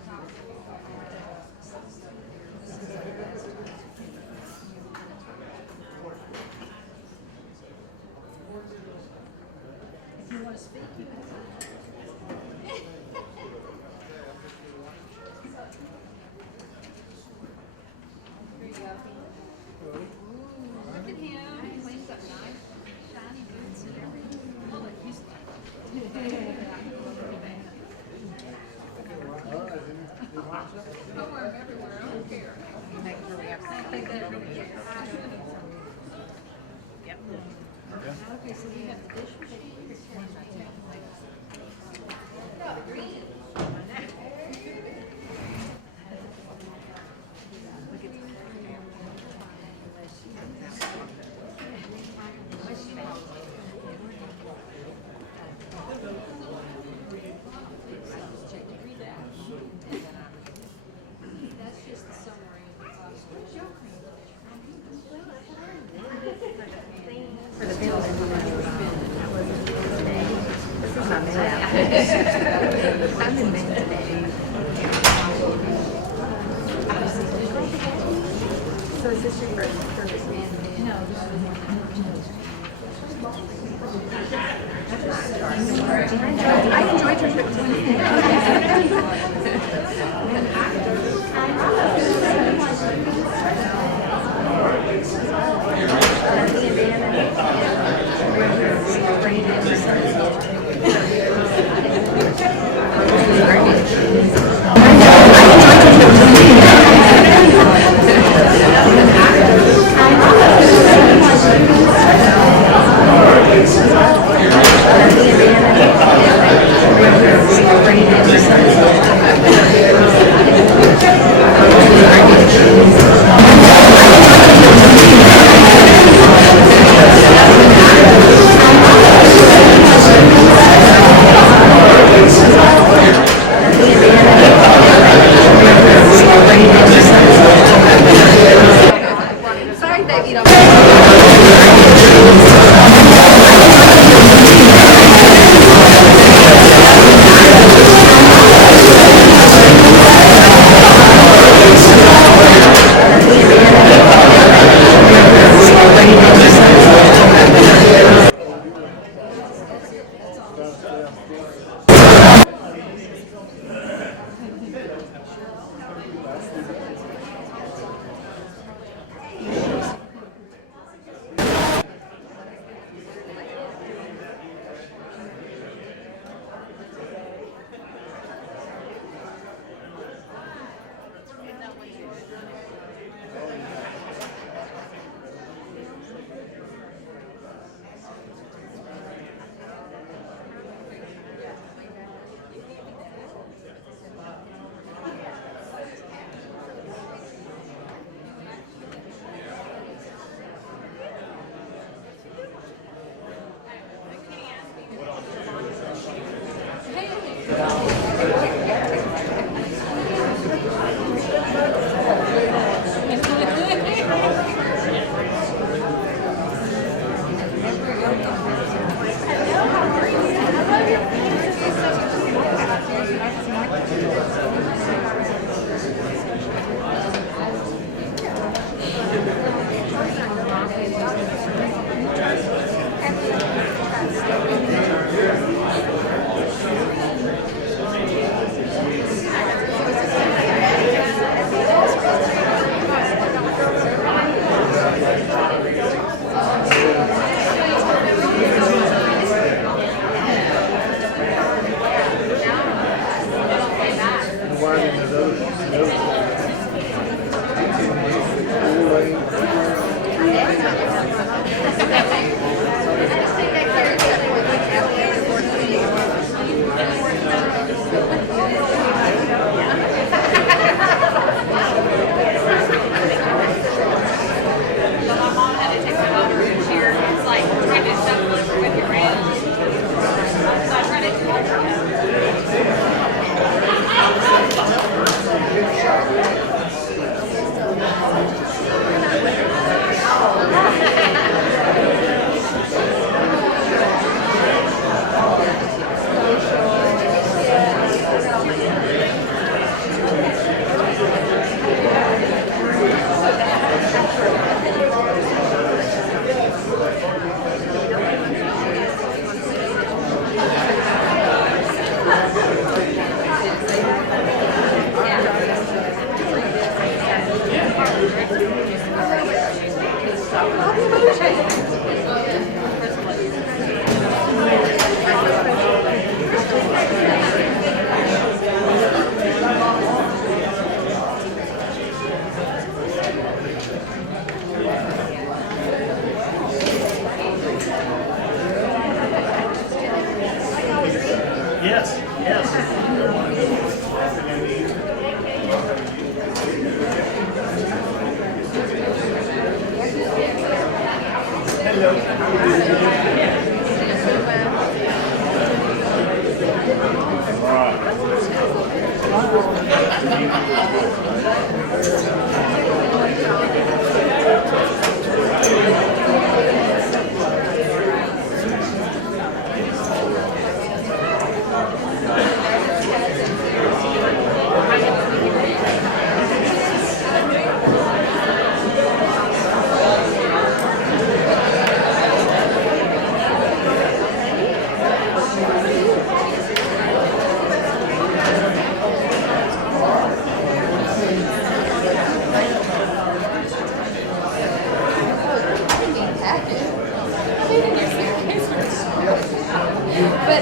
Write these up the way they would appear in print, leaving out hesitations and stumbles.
If you want to speak, you can. There you go. Look at him. He's got nice, shiny boots and everything. Oh, like he's I'll wear them everywhere. I don't care. I think that really is. Yep. Okay, so we have the dish machine. That's just the summary of the cost. Where's your cream? For the bills and how much we're spending. This is not mail. I'm in Maine today. So is this your first service man? No, this is more I enjoyed your trip Sorry, David.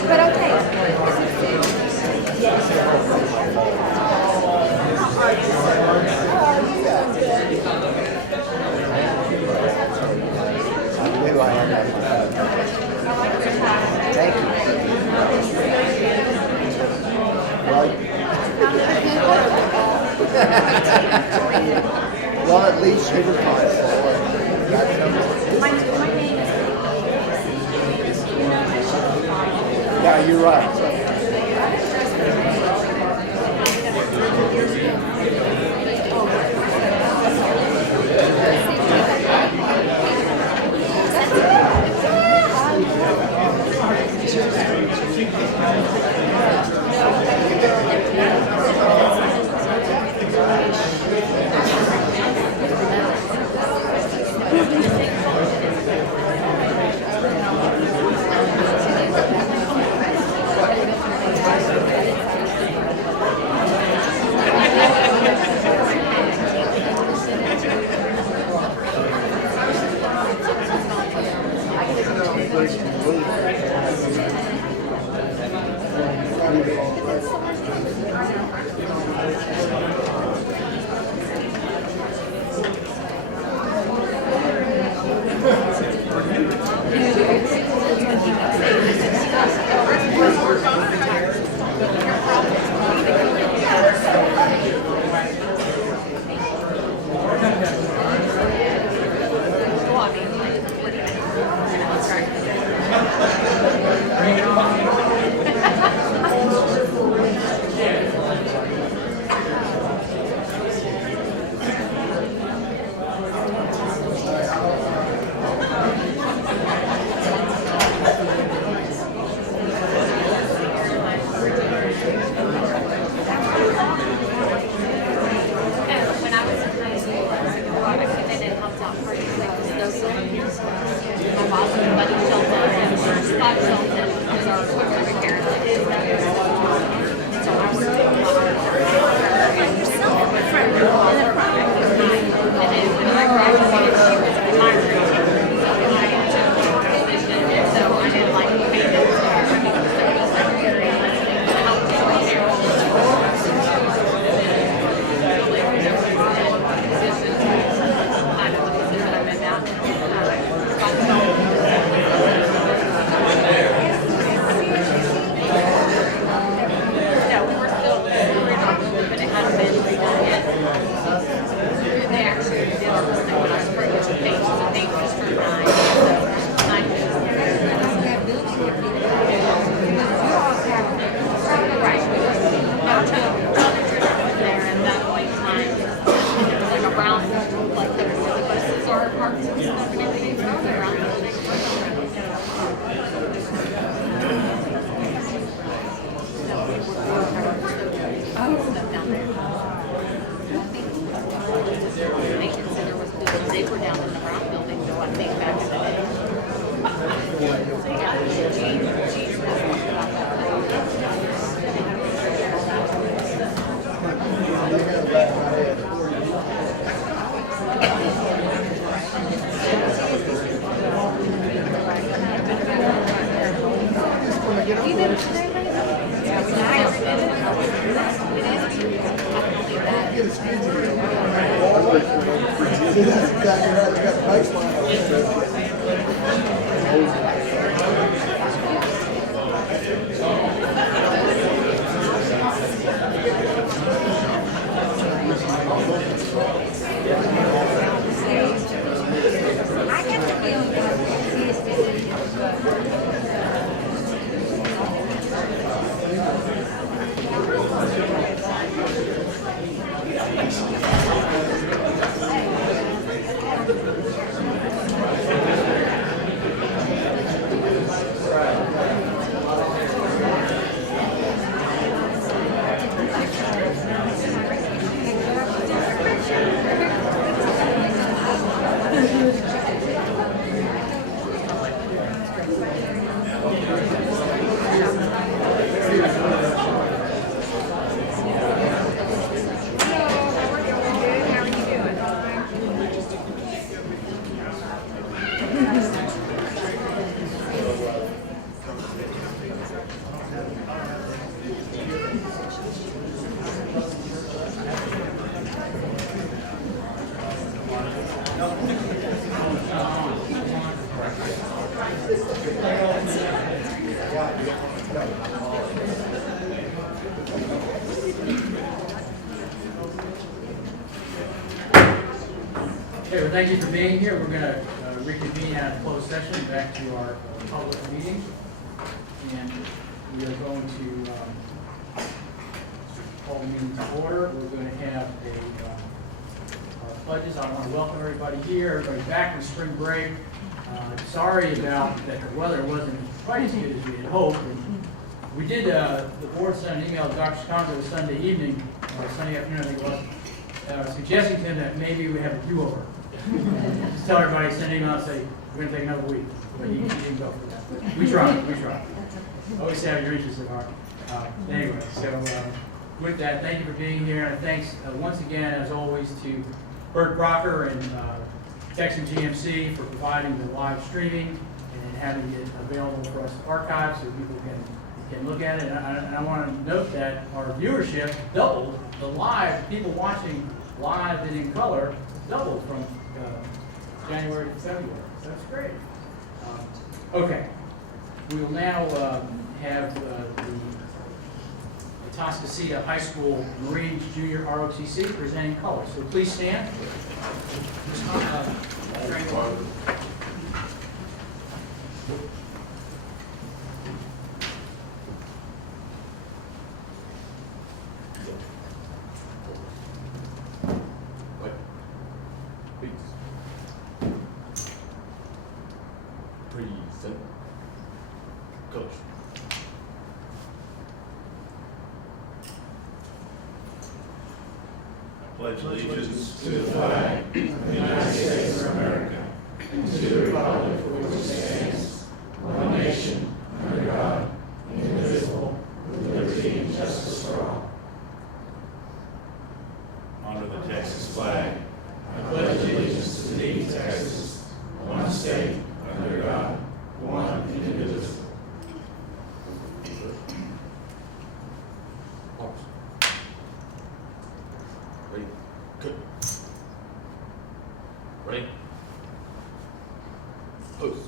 But okay. I knew I had that. Thank you. Well, at least you were fine. My name is. Yeah, you're right. When I was in high school, I came in and helped out for my boss and Buddy Shelton and Scott Shelton was our equipment repair. So I was doing my friend in the front. And then when I graduated, she was retiring. So I took the position, and so I did like maintenance and secretary and help with payroll. They were down in the Brown building, though, I think, back in the day. So, yeah, Gene That's exactly right. You got the baseline. Okay, well, thank you for being here. We're going to reconvene out of closed session back to our public meeting. And we are going to call the meeting to order. We're going to have our pledges. I want to welcome everybody here, everybody back from spring break. Sorry about that the weather wasn't quite as good as we had hoped. And we did, the board sent an email to Dr. Chicago Sunday evening, or Sunday afternoon, I think it was, suggesting to him that maybe we have a do-over. Just tell everybody, send an email and say, we're going to take another week. But he didn't go for that. But we tried. Always have your interests at heart. Anyway, so with that, thank you for being here. And thanks once again, as always, to Bert Brocker and Texan GMC for providing the live streaming and having it available for us to archive so people can look at it. And I want to note that our viewership doubled. The live, people watching live and in color, doubled from January to February. So that's great. Okay. We will now have the Atascocita High School Marines Junior ROTC presenting colors. So please stand. Present. Coach. I pledge allegiance to the flag of the United States of America and to the republic for which it stands, one nation, under God, indivisible, with liberty and justice for all. Honor the Texas flag. I pledge allegiance to thee, Texas, one state, under God, one indivisible. Ready? Good. Ready? Post.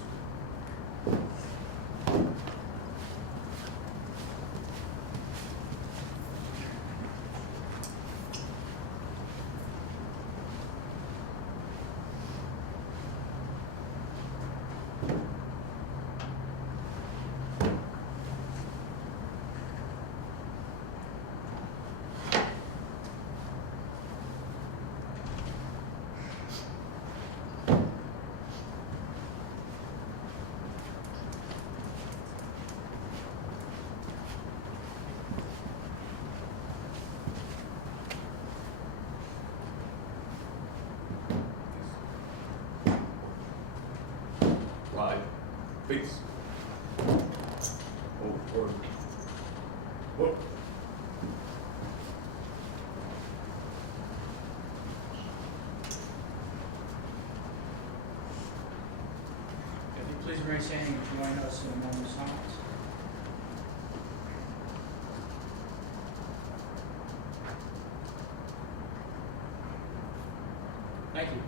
Fly. Face. Oh, forward. Whoop. If you please raise your hand and join us in a moment of silence. Thank you.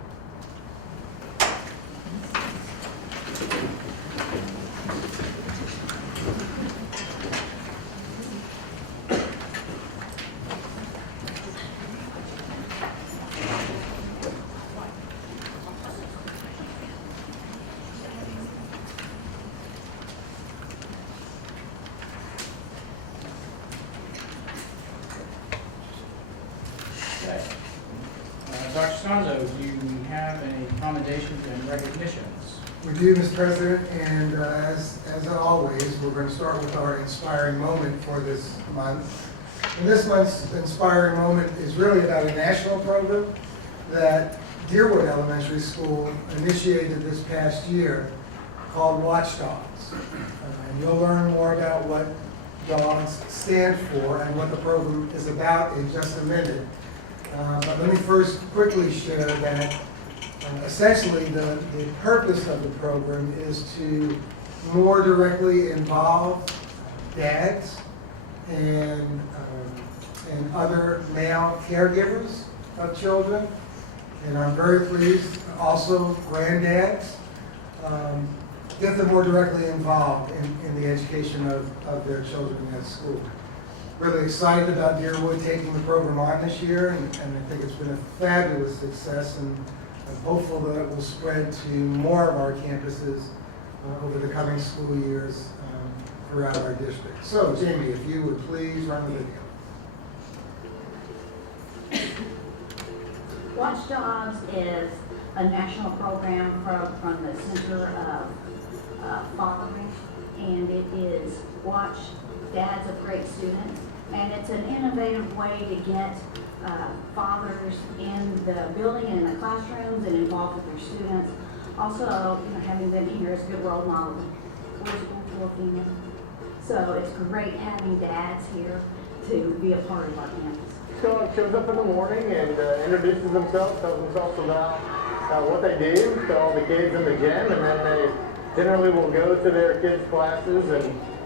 Okay. Dr. Sconzo, do you have any commendations and recognitions? We do, Mr. President, and as always, we're going to start with our inspiring moment for this month. And this month's inspiring moment is really about a national program that Deerwood Elementary School initiated this past year called Watchdogs. And you'll learn more about what dogs stand for and what the program is about in just a minute. But let me first quickly share that essentially the purpose of the program is to more directly involve dads and other male caregivers of children. And I'm very pleased also granddads, get them more directly involved in the education of their children at school. Really excited about Deerwood taking the program on this year, and I think it's been a fabulous success, and I'm hopeful that it will spread to more of our campuses over the coming school years throughout our district. So, Jamie, if you would please run the video. Watchdogs is a national program from the Center of Fathering, and it is Watch Dads of Great Students, and it's an innovative way to get fathers in the building and in the classrooms and involved with their students. Also, having been here is a good role model for school females. So it's great having dads here to be a part of our campus. Shows up in the morning and introduces themselves, tells themselves about what they do to all the kids in the gym, and then they generally will go to their kids' classes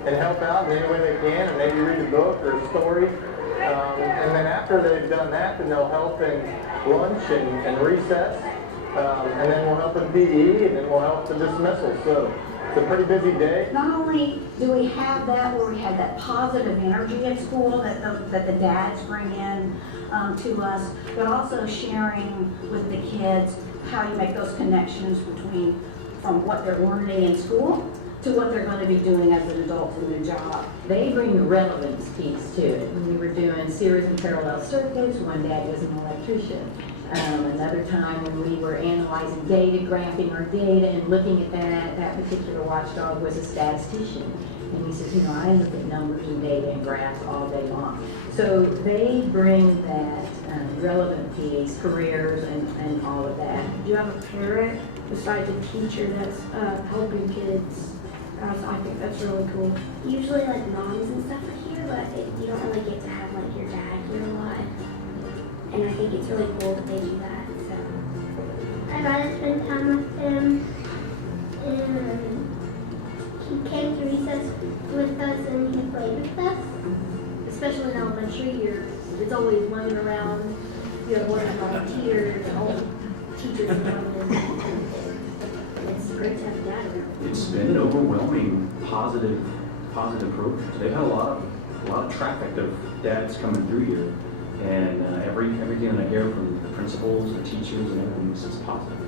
and help out in any way they can, and maybe read a book or a story. And then after they've done that, then they'll help in lunch and recess, and then we'll help in PE, and then we'll help the dismissal. So it's a pretty busy day. Not only do we have that where we have that positive energy at school that the dads bring in to us, but also sharing with the kids how you make those connections from what they're learning in school to what they're going to be doing as an adult in their job. They bring the relevance piece to it. When we were doing series and parallel circuits, one dad was an electrician. Another time when we were analyzing data, graphing our data and looking at that particular watchdog was a statistician. And he says, I look at numbers and data and graphs all day long. So they bring that relevant piece, careers and all of that. Do you have a parent besides a teacher that's helping kids? I think that's really cool. Usually like moms and stuff are here, but you don't really get to have like your dad here a lot. And I think it's really cool that they do that. So I got to spend time with him, and he came to recess with us and he played with us. Especially in elementary, it's always running around, one of the volunteers, and all the teachers coming. It's great to have a dad around. It's been an overwhelming positive program. They've had a lot of traffic of dads coming through here, and everything that I hear from the principals, the teachers, and everything is positive.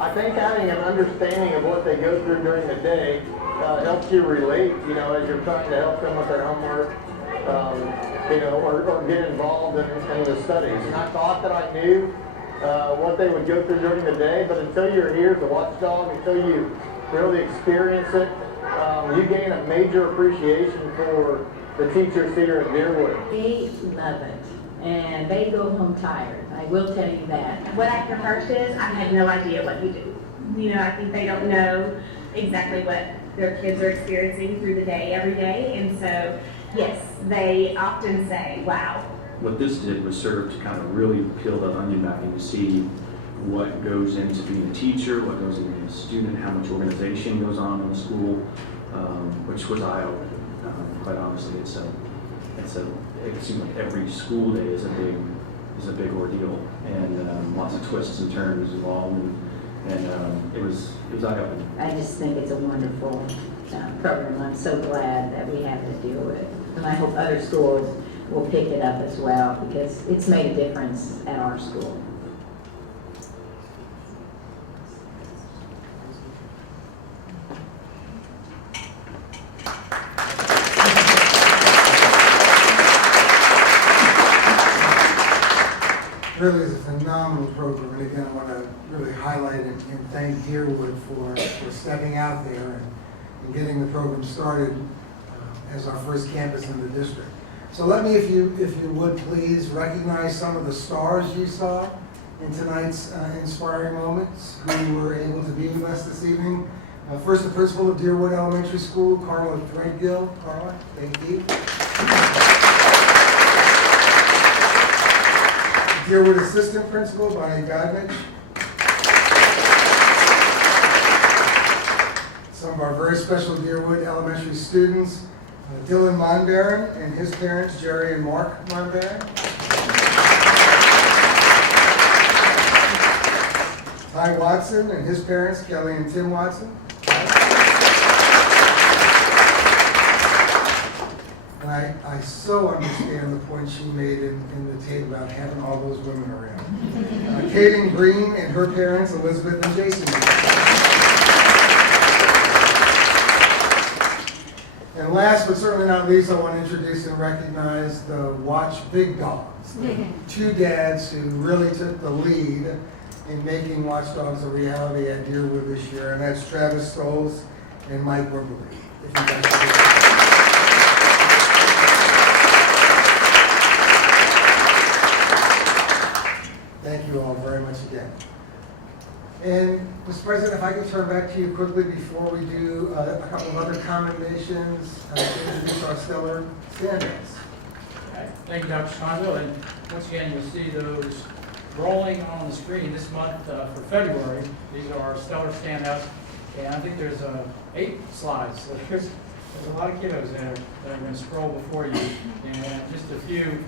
I think having an understanding of what they go through during the day helps you relate, as you're trying to help them with their homework, or get involved in the studies. And I thought that I knew what they would go through during the day, but until you're here as a watchdog, until you really experience it, you gain a major appreciation for the teachers here at Deerwood. They love it, and they go home tired. I will tell you that. What active first is, I had no idea what you do. I think they don't know exactly what their kids are experiencing through the day, every day, and so, yes, they often say, wow. What this did was serve to kind of really peel the onion back and see what goes into being a teacher, what goes into being a student, how much organization goes on in the school, which was eye-opening. Quite honestly, it seems like every school day is a big ordeal, and lots of twists and turns involved, and it was eye-opening. I just think it's a wonderful program. I'm so glad that we have to deal with it. And I hope other schools will pick it up as well, because it's made a difference at our school. Really is a phenomenal program, and again, I want to really highlight and thank Deerwood for stepping out there and getting the program started as our first campus in the district. So let me, if you would please, recognize some of the stars you saw in tonight's Inspiring Moments who were able to be with us this evening. First, the principal of Deerwood Elementary School, Carla Threadgill. Carla, thank you. Deerwood Assistant Principal, Bonnie Godnich. Some of our very special Deerwood Elementary students, Dylan Monbaron and his parents, Jerry and Mark Monbaron. Ty Watson and his parents, Kelly and Tim Watson. And I so understand the point she made in the tape about having all those women around. Kaden Green and her parents, Elizabeth and Jason. And last but certainly not least, I want to introduce and recognize the Watch Big Dogs. Two dads who really took the lead in making Watch Dogs a reality at Deerwood this year, and that's Travis Scholes and Mike Wimberly. If you guys could- Thank you all very much again. And Mr. President, if I could turn back to you quickly before we do a couple of other commendations, introduce our stellar standouts. Okay. Thank you, Dr. Sconzo. And once again, you'll see those rolling on the screen this month for February. These are our stellar standouts. And I think there's 8 slides. So there's a lot of kiddos that are going to scroll before you. And just a few,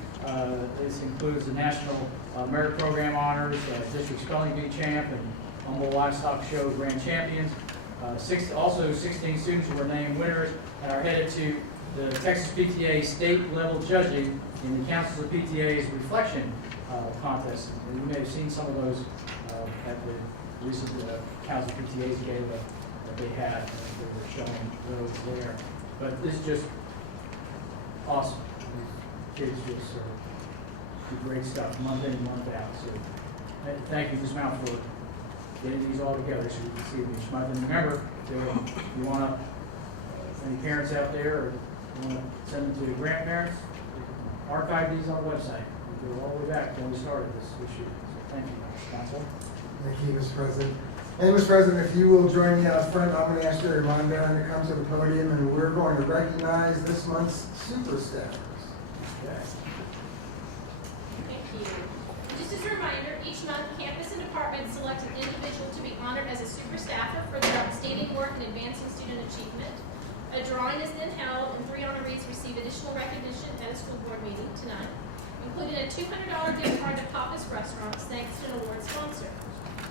this includes the National Merit Program Honors, District Spelling Bee Champ, and Humboldt Livestock Show Grand Champions. Also 16 students who were named winners and are headed to the Texas PTA state level judging in the Council of PTA's reflection contest. And you may have seen some of those at the recent Council of PTA's gala that they had. They were showing those there. But this is just awesome. These kids just do great stuff month in, month out. So thank you, Ms. Mount, for getting these all together so we can see them each month. And remember, if you want to, any parents out there, or you want to send them to grandparents, archive these on the website. We go all the way back when we started this year. So thank you, Council. Thank you, Mr. President. And Mr. President, if you will join me out front, I'm going to ask Jerry Mondown to come to the podium, and we're going to recognize this month's super staffers. Thank you. Just as a reminder, each month campus and department select an individual to be honored as a super staffer for their outstanding work in advancing student achievement. A drawing is then held, and 3 honorees receive additional recognition at a school board meeting tonight, including a $200 gift card to Papa's Restaurants thanks to an award sponsor.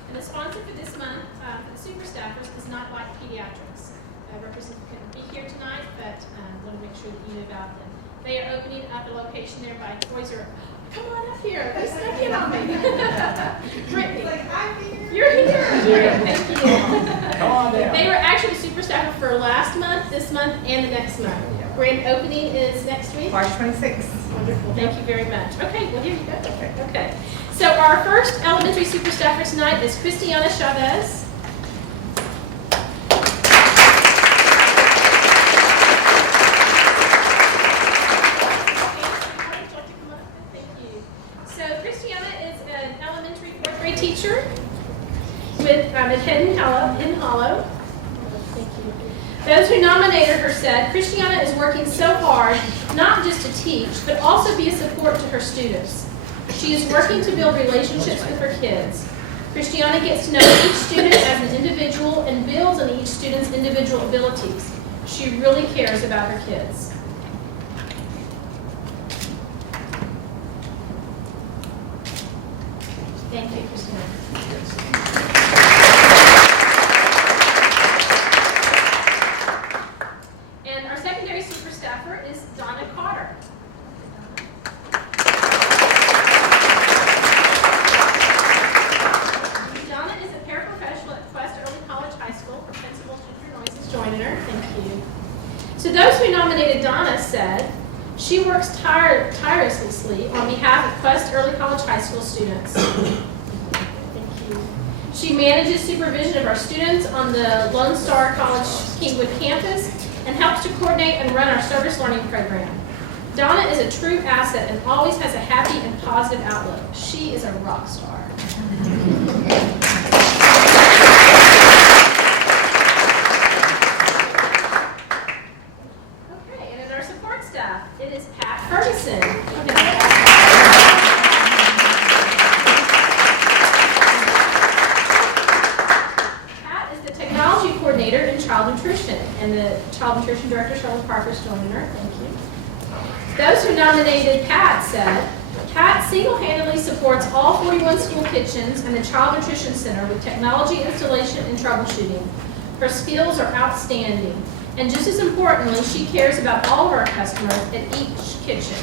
And the sponsor for this month for the super staffers is Not Like Pediatrics. Representative couldn't be here tonight, but want to make sure that you know about them. They are opening up a location there by Toys R Us. Come on up here. They snuck in on me. Brittany. Like, I'm here. You're here. Thank you. Come on down. They were actually super staffer for last month, this month, and the next month. Grand opening is next week. March 26th. Wonderful. Thank you very much. Okay, well, here you go. Okay. So our first elementary super staffer tonight is Christiana Chavez. Teacher with at Hidden Hollow. Thank you. Those who nominated her said, Christiana is working so hard, not just to teach, but also be a support to her students. She is working to build relationships with her kids. Christiana gets to know each student as an individual and builds on each student's individual abilities. She really cares about her kids. Thank you, Christina. And our secondary super staffer is Donna Carter. Donna is a paraprofessional at Quest Early College High School. Her principal, Ginger Noyes, is joining her. Thank you. So those who nominated Donna said, she works tirelessly on behalf of Quest Early College High School students. Thank you. She manages supervision of our students on the Lone Star College Kingwood campus and helps to coordinate and run our service learning program. Donna is a true asset and always has a happy and positive outlook. She is a rock star. It is Pat Ferguson. Pat is the technology coordinator in child nutrition, and the child nutrition director, Charlotte Parker, is joining her. Thank you. Those who nominated Pat said, Pat single-handedly supports all 41 school kitchens and the Child Nutrition Center with technology installation and troubleshooting. Her skills are outstanding. And just as importantly, she cares about all of our customers at each kitchen.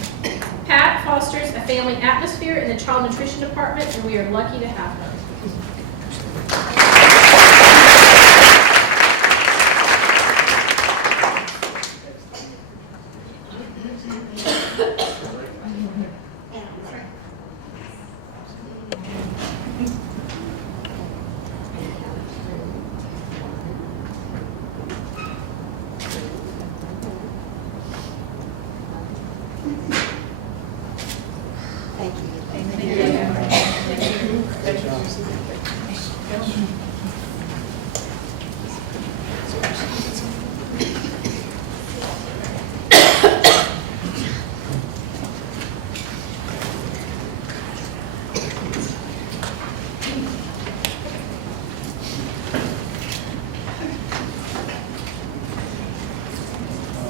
Pat fosters a family atmosphere in the child nutrition department, and we are lucky to have her.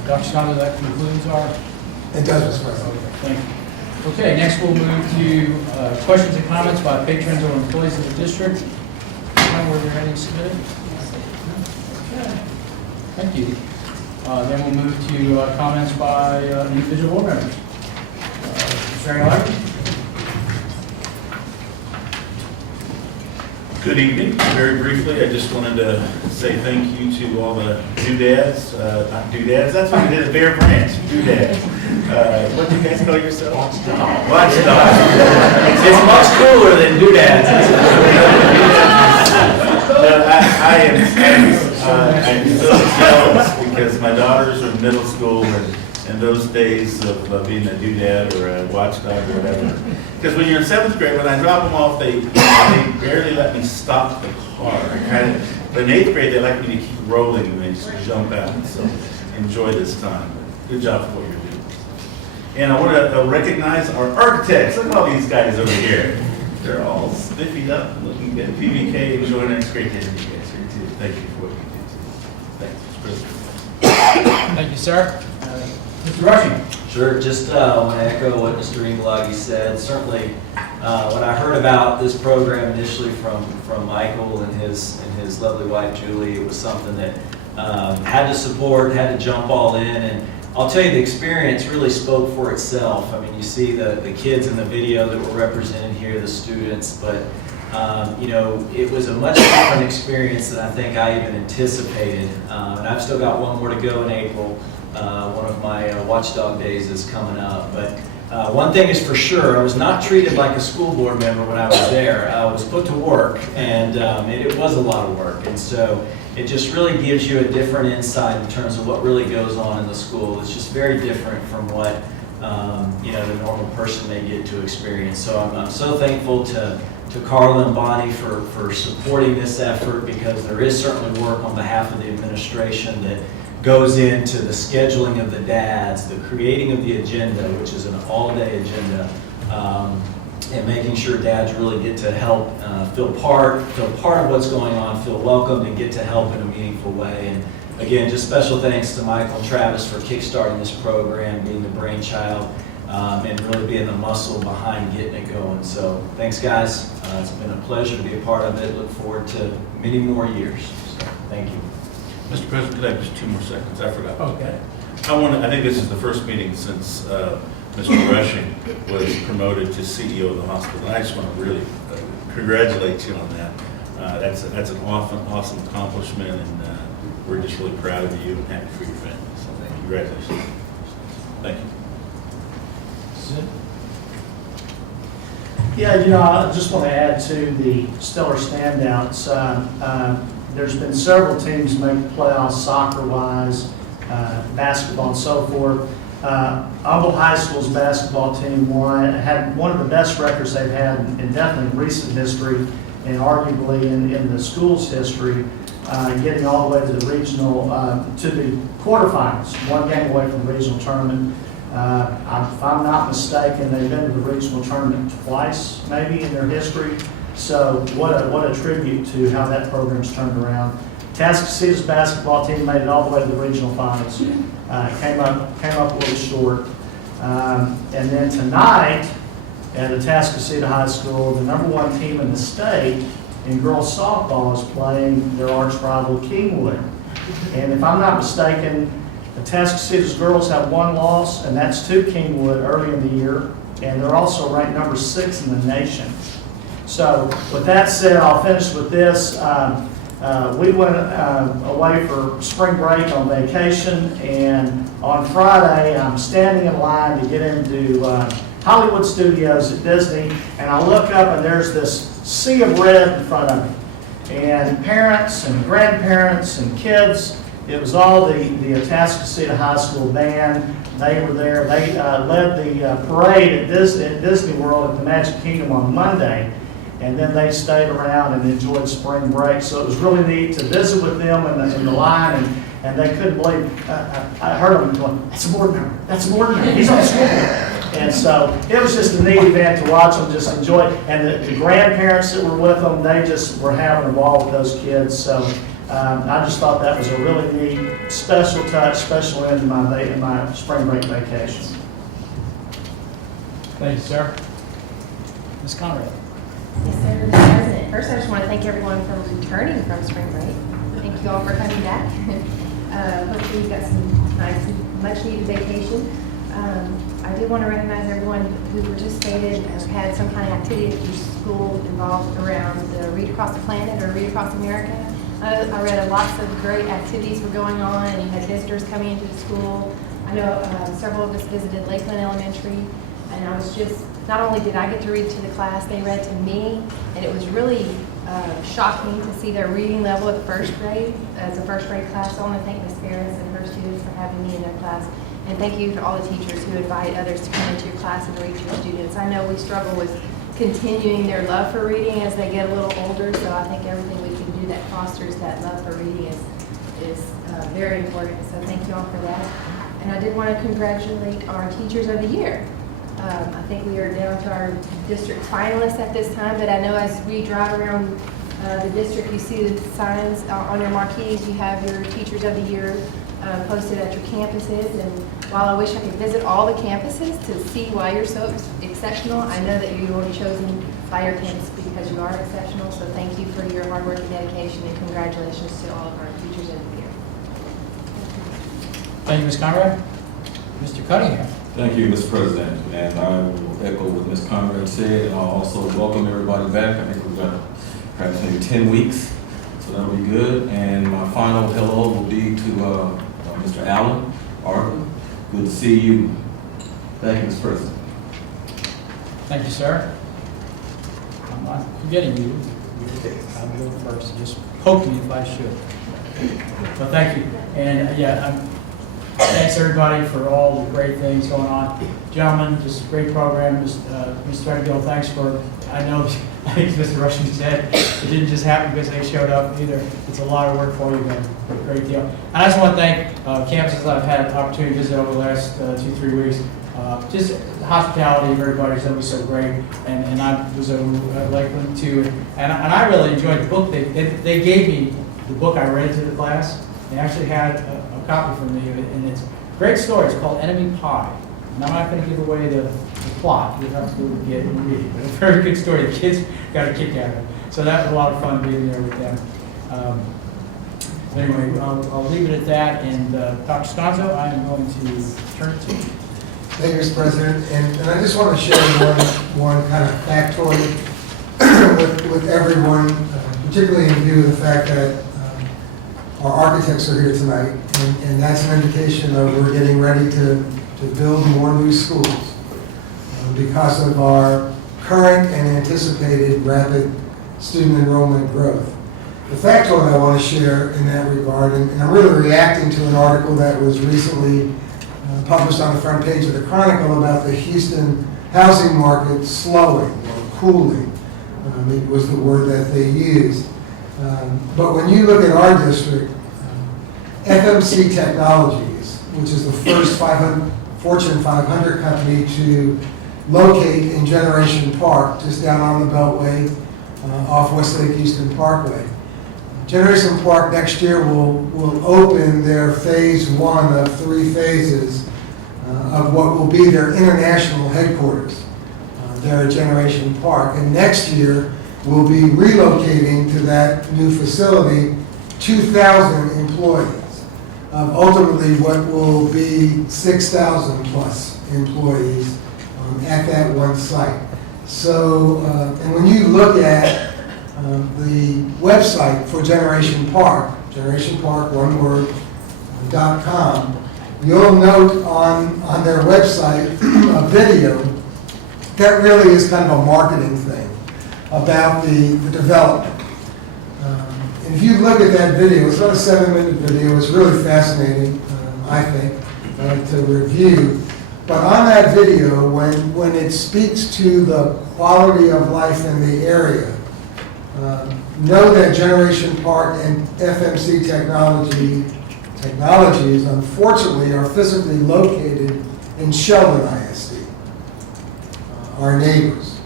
Dr. Schneider, that concludes our... It does, Mr. President. Thank you. Okay, next we'll move to questions and comments by patrons or employees of the district. Were there any submitted? Okay. Thank you. Then we'll move to comments by individual board members. Mr. Aguilar? Good evening. Very briefly, I just wanted to say thank you to all the doodads, not doodads, that's what we did at Bear Branch, doodads. What do you guys call yourselves? Watchdogs. Watchdogs. It's much cooler than doodads. I'm so jealous because my daughters are in middle school and those days of being a doodad or a watchdog or whatever. Because when you're in 7th grade, when I drop them off, they barely let me stop the car. But in 8th grade, they like me to keep rolling and they just jump out. So enjoy this time. Good job for what you're doing. And I want to recognize our architects. Look at all these guys over here. They're all spiffied up and looking good. PBK, enjoying it. It's great to have you guys here too. Thank you for what you do too. Thanks, Mr. President. Thank you, sir. Mr. Rushing. Sure, just want to echo what Mr. Inglagi said. Certainly, when I heard about this program initially from Michael and his lovely wife Julie, it was something that had to support, had to jump all in. And I'll tell you, the experience really spoke for itself. I mean, you see the kids in the video that were represented here, the students, but you know, it was a much different experience than I think I even anticipated. And I've still got one more to go in April. One of my watchdog days is coming up. But one thing is for sure, I was not treated like a school board member when I was there. I was put to work, and it was a lot of work. And so it just really gives you a different insight in terms of what really goes on in the school. It's just very different from what you know, the normal person may get to experience. So I'm so thankful to Carla and Bonnie for supporting this effort, because there is certainly work on behalf of the administration that goes into the scheduling of the dads, the creating of the agenda, which is an all-day agenda, and making sure dads really get to help feel part of what's going on, feel welcomed, and get to help in a meaningful way. And again, just special thanks to Michael and Travis for kickstarting this program, being the brainchild, and really being the muscle behind getting it going. So thanks, guys. It's been a pleasure to be a part of it. Look forward to many more years. So thank you. Mr. President, could I have just 2 more seconds? I forgot. Okay. I think this is the first meeting since Mr. Rushing was promoted to CEO of the hospital. And I just want to really congratulate you on that. That's an awesome accomplishment, and we're just really proud of you and happy for your family. So congratulations. Thank you. Yeah, you know, I just want to add to the stellar standouts. There's been several teams make the playoffs soccer-wise, basketball and so forth. Humboldt High School's basketball team had one of the best records they've had in definitely recent history, and arguably in the school's history, getting all the way to the regional, to the quarterfinals, one game away from the regional tournament. If I'm not mistaken, they've been to the regional tournament twice, maybe, in their history. So what a tribute to how that program's turned around. Tascasitas basketball team made it all the way to the regional finals. Came up a little short. And then tonight at Atascocita High School, the #1 team in the state in girls softball is playing their arch rival Kingwood. And if I'm not mistaken, the Atascocita girls have 1 loss, and that's to Kingwood early in the year. And they're also ranked number 6 in the nation. So with that said, I'll finish with this. We went away for spring break on vacation, and on Friday, I'm standing in line to get into Hollywood Studios at Disney, and I look up and there's this sea of red in front of me. And parents and grandparents and kids, it was all the Atascocita High School band. They were there. They led the parade at Disney World at the Magic Kingdom on Monday. And then they stayed around and enjoyed spring break. So it was really neat to visit with them in the line, and they couldn't believe. I heard them going, "That's a board member. That's a board member. He's on the school board." And so it was just a neat event to watch them just enjoy. And the grandparents that were with them, they just were having a ball with those kids. So I just thought that was a really neat, special touch, special end to my spring break vacation. Thank you, sir. Ms. Conrad. Yes, sir. Mr. President, first I just want to thank everyone for returning from spring break. Thank you all for coming back. Hopefully you got some nice, much-needed vacation. I do want to recognize everyone who participated and had some kind of activity at your school involved around the Read Across the Planet or Read Across America. I read lots of great activities were going on, and you had visitors coming into the school. I know several of us visited Lakeland Elementary, and I was just, not only did I get to read to the class, they read to me, and it was really shocking to see their reading level at the first grade. As a first grade class, so I want to thank Ms. Ferris and her students for having me in their class. And thank you to all the teachers who invite others to come into your class and read to your students. I know we struggle with continuing their love for reading as they get a little older, so I think everything we can do that fosters that love for reading is very important. So thank you all for that. And I did want to congratulate our Teachers of the Year. I think we are down to our district finalists at this time, but I know as we drive around the district, you see the signs on your marquees, you have your Teachers of the Year posted at your campuses. And while I wish I could visit all the campuses to see why you're so exceptional, I know that you were chosen by your campus because you are exceptional. So thank you for your hard work and dedication, and congratulations to all of our Teachers of the Year. Thank you, Ms. Conrad. Mr. Cunningham. Thank you, Mr. President, and I will echo what Ms. Conrad said, and I'll also welcome everybody back. I think we've got perhaps maybe 10 weeks, so that'll be good. And my final hello will be to Mr. Allen Arden. Good to see you. Thank you, Mr. President. Thank you, sir. I'm not forgetting you. I'll go first. Just poke me if I should. Well, thank you. And thanks everybody for all the great things going on. Gentlemen, just a great program. Mr. Threadgill, thanks for, I know, I think Mr. Rushing said, it didn't just happen because they showed up either. It's a lot of work for you, man. A great deal. And I just want to thank campuses I've had an opportunity to visit over the last 2-3 weeks. Just the hospitality of everybody's always so great. And I was over Lakeland too. And I really enjoyed the book. They gave me the book I read to the class. They actually had a copy for me, and it's a great story. It's called Enemy Pie. And I'm not going to give away the plot. You have to go get it and read it. But it's a very good story. The kids got a kick out of it. So that was a lot of fun being there with them. Anyway, I'll leave it at that. And Dr. Sconzo, I am going to turn it to you. Thank you, Mr. President. And I just want to share one kind of factoid with everyone, particularly in view of the fact that our architects are here tonight, and that's an indication of we're getting ready to build more new schools because of our current and anticipated rapid student enrollment growth. The factoid I want to share in that regard, and I'm really reacting to an article that was recently published on the front page of the Chronicle about the Houston housing market slowing or cooling. It was the word that they used. But when you look at our district, FMC Technologies, which is the first Fortune 500 company to locate in Generation Park, just down on the Beltway off Westlake Houston Parkway. Generation Park next year will open their phase 1 of 3 phases of what will be their international headquarters there at Generation Park. And next year, we'll be relocating to that new facility 2,000 employees, of ultimately what will be 6,000 plus employees at that one site. So, and when you look at the website for Generation Park, one word, .com, you'll note on their website a video that really is kind of a marketing thing about the development. And if you look at that video, it's about a 7-minute video. It's really fascinating, I think, to review. But on that video, when it speaks to the quality of life in the area, know that Generation Park and FMC Technologies, unfortunately, are physically located in Sheldon ISD, our neighbors.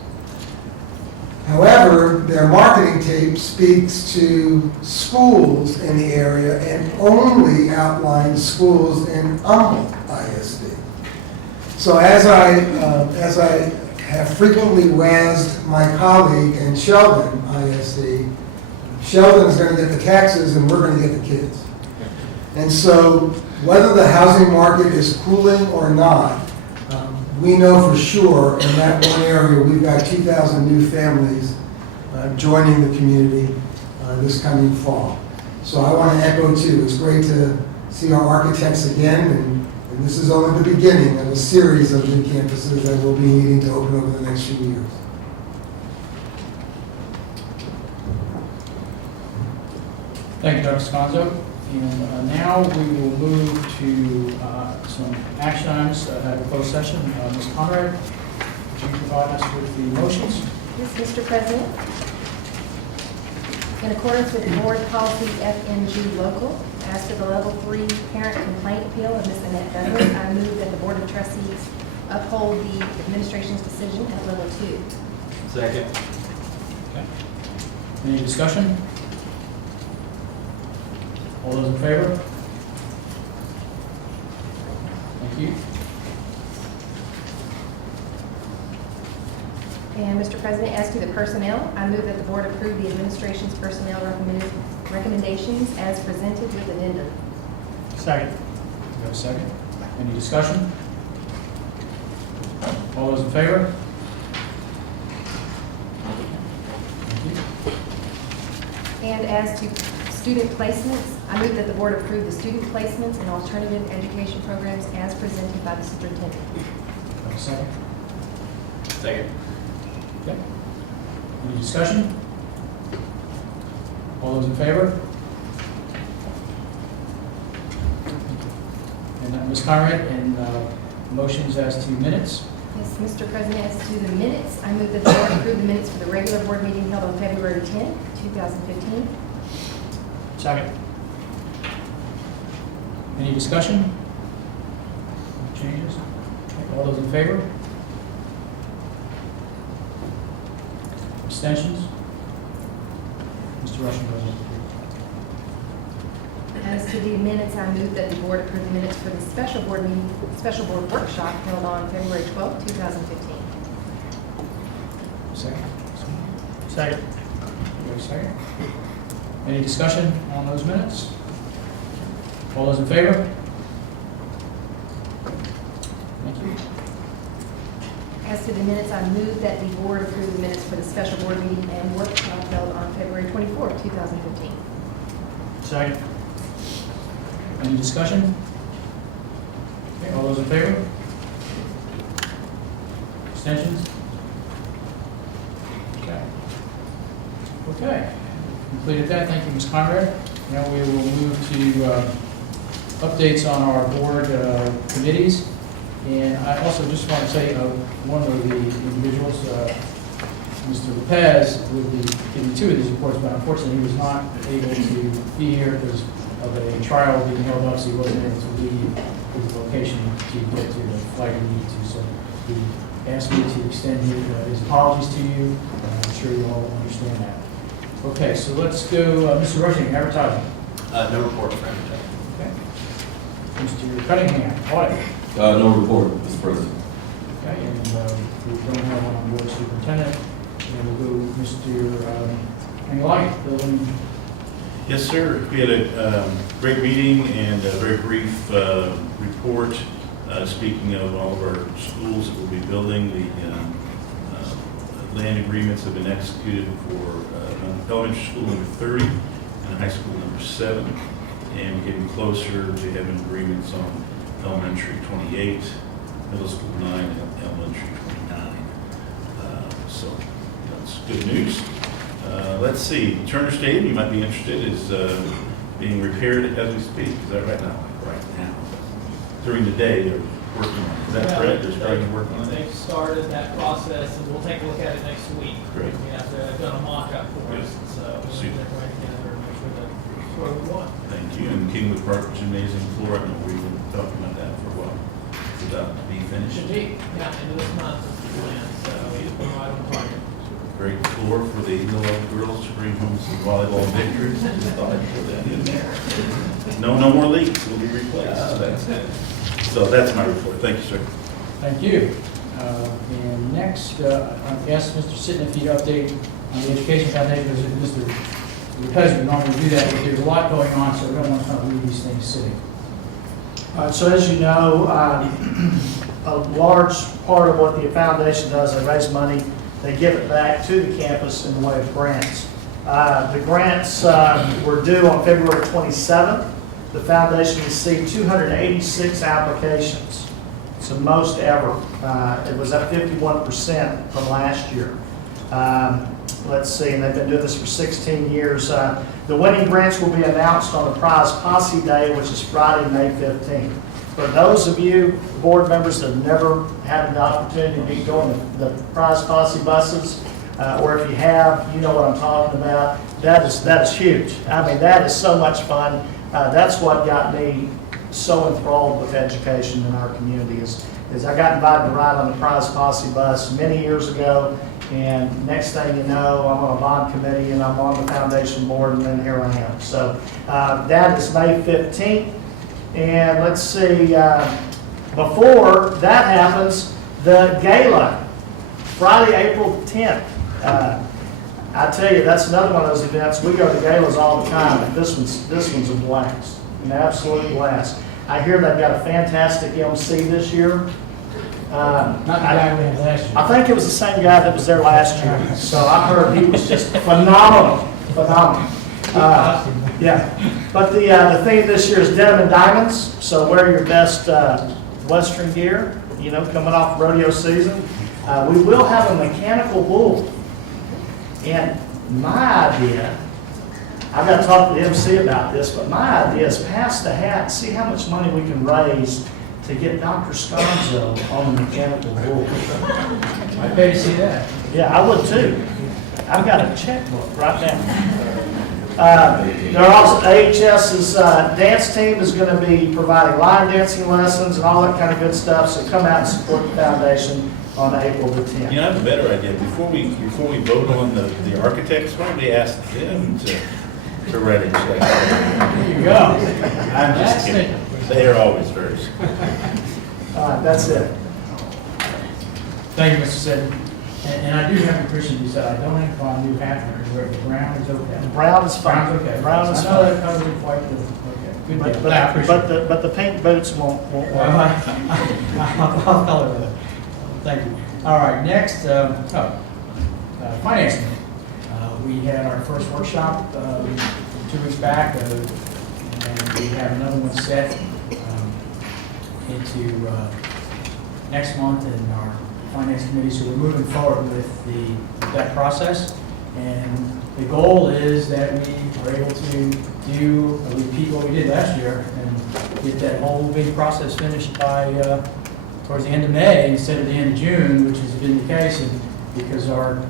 However, their marketing tape speaks to schools in the area and only outlines schools in Humboldt ISD. So as I have frequently razzed my colleague in Sheldon ISD, Sheldon is going to get the taxes and we're going to get the kids. And so whether the housing market is cooling or not, we know for sure in that one area we've got 2,000 new families joining the community this coming fall. So I want to echo too, it's great to see our architects again, and this is only the beginning of a series of new campuses that we'll be needing to open over the next few years. Thank you, Dr. Sconzo. And now we will move to some action items that have a closed session. Ms. Conrad, would you provide us with the motions? Yes, Mr. President. In accordance with Board Policy FNG Local, as to the Level 3 Parent Complaint Appeal of Ms. Annette Douglas, I move that the Board of Trustees uphold the administration's decision at Level 2. Second. Okay. Any discussion? All those in favor? Thank you. And Mr. President, as to the personnel, I move that the board approve the administration's personnel recommendations as presented with addendum. Second. We have a second. Any discussion? All those in favor? Thank you. And as to student placements, I move that the board approve the student placements and alternative education programs as presented by the superintendent. Have a second. Second. Okay. Any discussion? All those in favor? And Ms. Conrad, and motions as to minutes? Yes, Mr. President, as to the minutes, I move that the board approve the minutes for the regular board meeting held on February 10, 2015. Second. Any discussion? Changes? Okay, all those in favor? Abstentions? Mr. Rushing goes on. As to the minutes, I move that the board approve the minutes for the special board meeting, special board workshop held on February 12, 2015. Second. Second. Wait a second. Any discussion on those minutes? All those in favor? Thank you. As to the minutes, I move that the board approve the minutes for the special board meeting and workshop held on February 24, 2015. Second. Any discussion? Okay, all those in favor? Abstentions? Okay. Okay. Completed that. Thank you, Ms. Conrad. Now we will move to updates on our board committees. And I also just want to say one of the individuals, Mr. Lopez, will be giving two of these reports, but unfortunately he was not able to be here because of a trial being held up, so he wasn't able to leave his location to get to the flight he needed to. So he asked me to extend his apologies to you. I'm sure you all understand that. Okay, so let's go, Mr. Rushing, advertising. No report for advertising. Okay. Mr. Cunningham, audit. No report, Mr. President. Okay, and we don't have one on board superintendent. And we'll go with Mr. Angelaki, building. Yes, sir. We had a great meeting and a very brief report. Speaking of all of our schools that we'll be building, the land agreements have been executed for elementary school number 30 and high school number 7. And we're getting closer to having agreements on elementary 28, middle school 9, and elementary 29. So that's good news. Let's see, Turner Stadium, you might be interested, is being repaired as we speak. Is that right now? Right now. During the day, they're working on it. Is that correct? They're starting to work on it? They've started that process, and we'll take a look at it next week. Great. We have done a mock-up for us, so we'll Super. get right together and make sure that's where we want. Thank you. And Kingwood Park Gymnasium floor, I know we've been talking about that for a while. It's about to be finished. Should be, yeah, end of this month is the plan, so we've been right on target. Great floor for the Eagle girls to bring home some volleyball victories. Just thought I'd put that in there. No more leaks. Will be replaced. That's it. So that's my report. Thank you, sir. Thank you. And next, I guess, Mr. Sitton, if you update on the Education Foundation, because we normally do that, but there's a lot going on, so we don't want to kind of leave these things sitting. So as you know, a large part of what the foundation does, they raise money, they give it back to the campus in the way of grants. The grants were due on February 27th. The foundation received 286 applications. It's the most ever. It was up 51% from last year. Let's see, and they've been doing this for 16 years. The winning grants will be announced on the Prize Posse Day, which is Friday, May 15th. For those of you board members that have never had an opportunity to be going to the Prize Posse buses, or if you have, you know what I'm talking about. That is huge. I mean, that is so much fun. That's what got me so enthralled with education in our community is I got invited to ride on the Prize Posse bus many years ago, and next thing you know, I'm on a bond committee and I'm on the foundation board, and then here I am. So that is May 15th. And let's see, before that happens, the gala, Friday, April 10th. I tell you, that's another one of those events. We go to galas all the time, but this one's a blast, an absolute blast. I hear they've got a fantastic MC this year. Not the guy we had last year. I think it was the same guy that was there last year. So I heard he was just phenomenal. Yeah, but the theme this year is denim and diamonds. So wear your best Western gear. You know, coming off rodeo season. We will have a mechanical bull. And my idea, I've got to talk to the MC about this, but my idea is pass the hat, see how much money we can raise to get Dr. Sconzo on the mechanical bull. I'd pay to see that. Yeah, I would too. I've got a checkbook right now. There are also AHS's dance team is going to be providing line dancing lessons and all that kind of good stuff. So come out and support the foundation on April the 10th. You know, I have a better idea. Before we vote on the architects, why don't we ask them to write a check? There you go. I'm just kidding. They are always first. That's it. Thank you, Mr. Sitton. And I do have a question. You said I don't have to buy a new hat because the brown is okay. Brown is fine. Brown's okay. Brown is I know fine. that covers it quite good. Okay. Good deal. But I appreciate But the pink boots won't work. I'll color with it. Thank you. All right, next, finance committee. We had our first workshop 2 weeks back, and we have another one set into next month in our finance committee. So we're moving forward with that process, and the goal is that we are able to repeat what we did last year and get that whole big process finished by towards the end of May instead of the end of June, which has been the case, and because our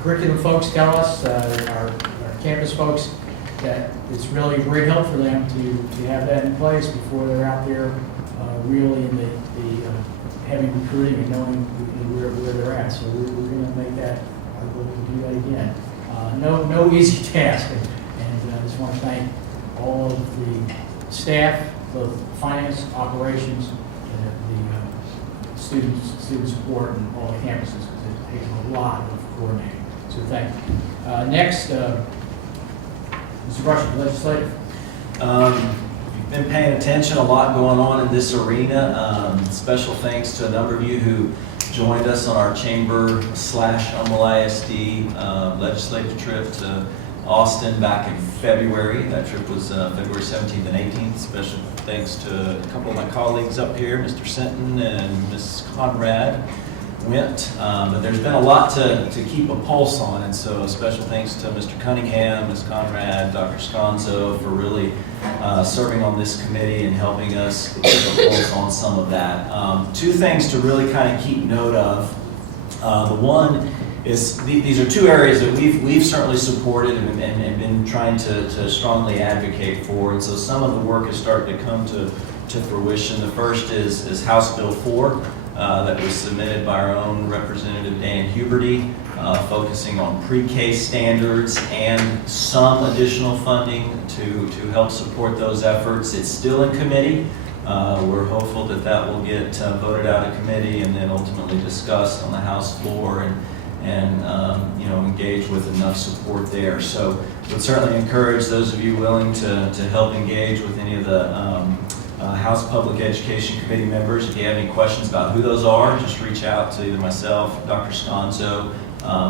curriculum folks tell us, our campus folks, that it's really a great help for them to have that in place before they're out there really in the heavy recruiting and knowing where they're at. So we're going to make that our goal to do that again. No easy task, and I just want to thank all of the staff, both finance, operations, the student support, and all the campuses, because it takes a lot of coordinating. So thank you. Next, Mr. Brush, legislative. You've been paying attention, a lot going on in this arena. Special thanks to a number of you who joined us on our Chamber/Humble ISD legislative trip to Austin back in February. That trip was February 17th and 18th. Special thanks to a couple of my colleagues up here, Mr. Sinton and Ms. Conrad went. But there's been a lot to keep a pulse on, and so special thanks to Mr. Cunningham, Ms. Conrad, Dr. Sconzo for really serving on this committee and helping us keep a pulse on some of that. Two things to really kind of keep note of. The one is these are two areas that we've certainly supported and been trying to strongly advocate for, and so some of the work is starting to come to fruition. The first is House Bill 4 that was submitted by our own Representative Dan Huberty, focusing on pre-K standards and some additional funding to help support those efforts. It's still in committee. We're hopeful that will get voted out of committee and then ultimately discussed on the House floor and engage with enough support there. So would certainly encourage those of you willing to help engage with any of the House Public Education Committee members. If you have any questions about who those are, just reach out to either myself, Dr. Sconzo.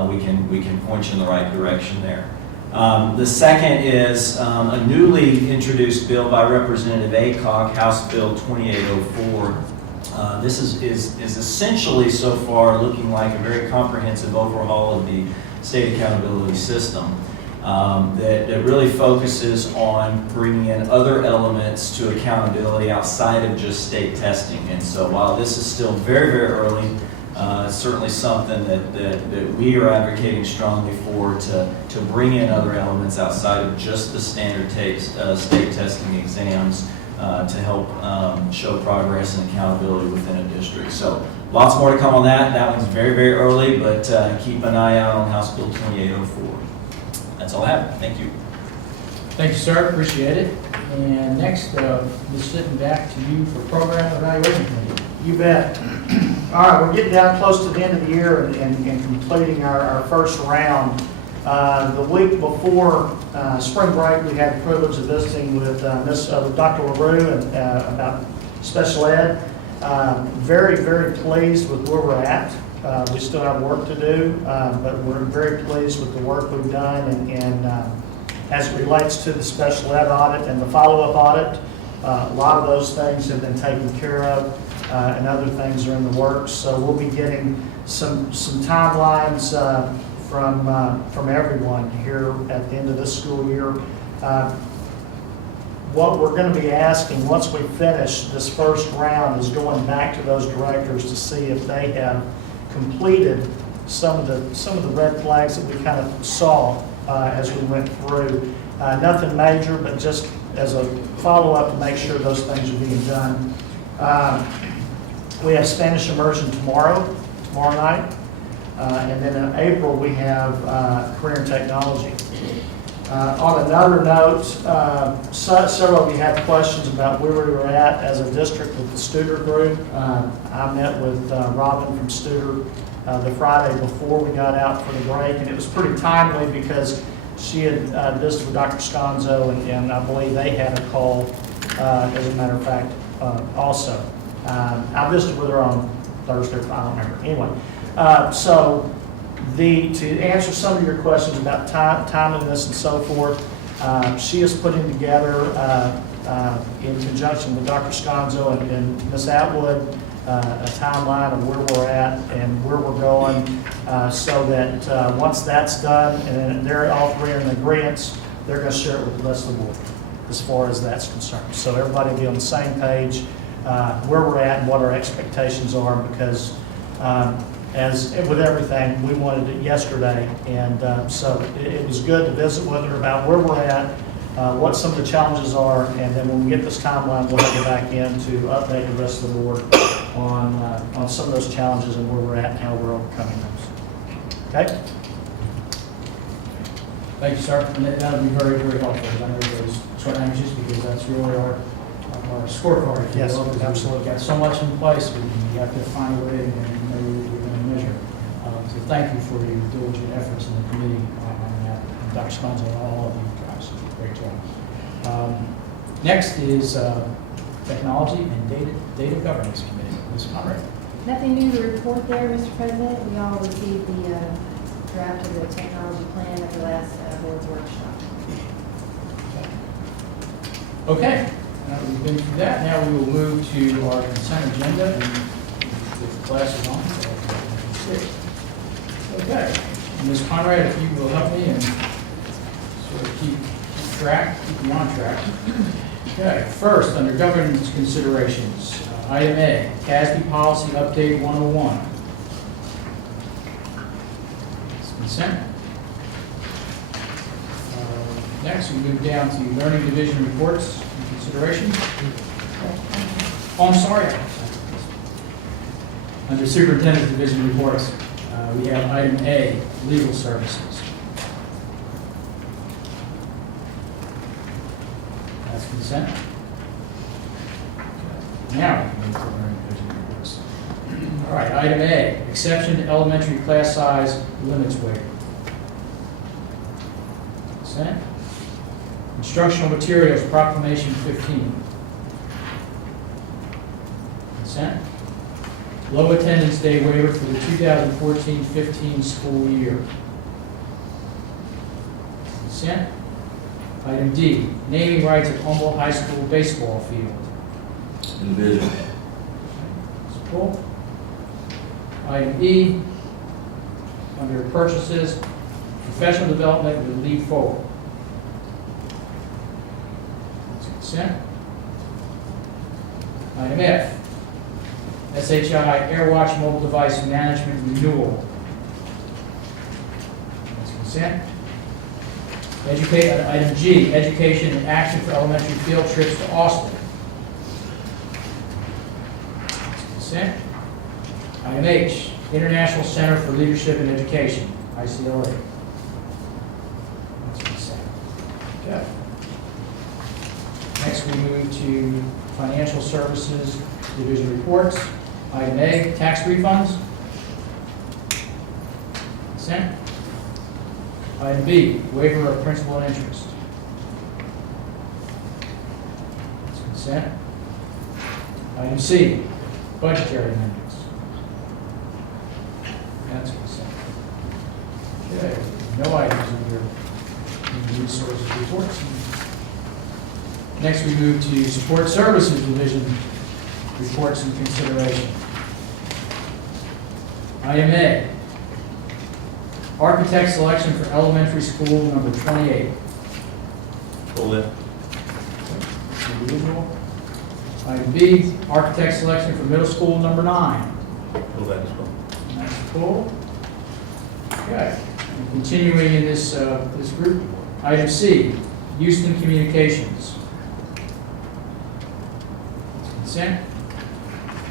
We can point you in the right direction there. The second is a newly introduced bill by Representative Aycock, House Bill 2804. This is essentially so far looking like a very comprehensive overhaul of the state accountability system that really focuses on bringing in other elements to accountability outside of just state testing. And so while this is still very, very early, it's certainly something that we are advocating strongly for to bring in other elements outside of just the standard state testing exams to help show progress and accountability within a district. So lots more to come on that. That one's very, very early, but keep an eye out on House Bill 2804. That's all I have. Thank you. Thank you, sir. Appreciate it. And next, Ms. Sitton, back to you for Program Evaluation Committee. You bet. All right, we're getting down close to the end of the year and completing our first round. The week before spring break, we had the privilege of visiting with Dr. LaRue about special ed. Very, very pleased with where we're at. We still have work to do, but we're very pleased with the work we've done. And as it relates to the special ed audit and the follow-up audit, a lot of those things have been taken care of, and other things are in the works. So we'll be getting some timelines from everyone here at the end of this school year. What we're going to be asking once we finish this first round is going back to those directors to see if they have completed some of the red flags that we kind of saw as we went through. Nothing major, but just as a follow-up to make sure those things are being done. We have Spanish immersion tomorrow night. And then in April, we have career and technology. On another note, several of you had questions about where we were at as a district with the Studer Group. I met with Robin from Studer the Friday before we got out for the break, and it was pretty timely because she had visited with Dr. Sconzo, and I believe they had a call, as a matter of fact, also. I visited with her on Thursday, I don't remember. Anyway. To answer some of your questions about timeliness and so forth, she is putting together, in conjunction with Dr. Sconzo and Ms. Atwood, a timeline of where we're at and where we're going, so that once that's done and they're all three are in agreement, they're going to share it with the rest of the board as far as that's concerned. So everybody will be on the same page where we're at and what our expectations are, because as with everything, we wanted it yesterday, and so it was good to visit with her about where we're at, what some of the challenges are, and then when we get this timeline, we'll have to back in to update the rest of the board on some of those challenges and where we're at and how we're overcoming those. Okay? Thank you, sir. And that'll be very, very helpful. I know everybody's sort of anxious because that's really our scorecard. If you Yes, will, because absolutely. We've got so much in place, we have to find a way and maybe we're going to measure. So thank you for your diligent efforts in the committee on that, and Dr. Sconzo and all of you guys. Great job. Next is Technology and Data Governance Committee. Ms. Conrad. Nothing new to report there, Mr. President. We all received the draft of the technology plan at the last board's workshop. Okay, now we've been through that. Now we will move to our consent agenda, and with the classes on. Okay, Ms. Conrad, if you will help me and sort of keep you on track. Okay, first, under governance considerations, item A, CASB Policy Update 101. It's consent. Next, we move down to Learning Division reports and consideration. Oh, I'm sorry. Under Superintendent's Division reports, we have item A, Legal Services. That's consent. Now we can move to Learning Division reports. All right, item A, exception to elementary class size limits waiver. Consent. Instructional Materials Proclamation 15. Consent. Low attendance day waiver for the 2014-15 school year. Consent. Item D, naming rights at Humboldt High School baseball field. Envision. Support. Item E, under purchases, professional development with lead forward. Consent. Item F, SHI AirWatch mobile device management renewal. That's consent. Item G, education and action for elementary field trips to Austin. That's consent. Item H, International Center for Leadership and Education, ICLA. That's consent. Okay. Next, we move to Financial Services Division reports. Item A, tax refunds. Consent. Item B, waiver of principal and interest. That's consent. Item C, budgetary amendments. That's consent. Okay, no items under the resources reports. Next, we move to Support Services Division reports and consideration. Item A, architect selection for elementary school number 28. Pull it. Individual. Item B, architect selection for middle school number 9. Pull that as well. And that's pulled. Okay. And continuing in this group, item C, Houston Communications. That's consent.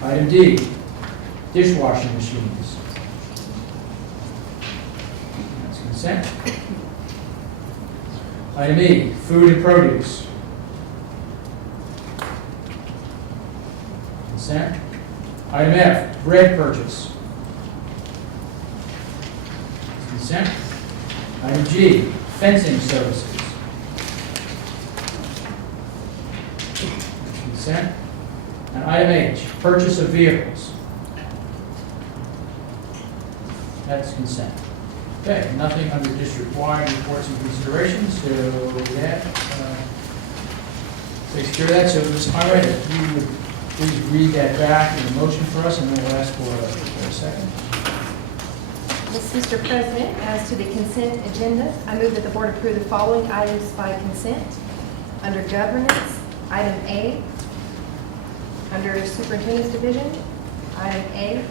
Item D, dishwashing machines. That's consent. Item E, food and produce. Consent. Item F, bread purchase. Consent. Item G, fencing services. Consent. And item H, purchase of vehicles. That's consent. Okay, nothing under district-wide reports and considerations, so that takes care of that. So Ms. Conrad, if you would please read that back in a motion for us, and then we'll ask for a second. Yes, Mr. President, as to the consent agenda, I move that the board approve the following items by consent. Under governance, item A. Under superintendent's division, item A.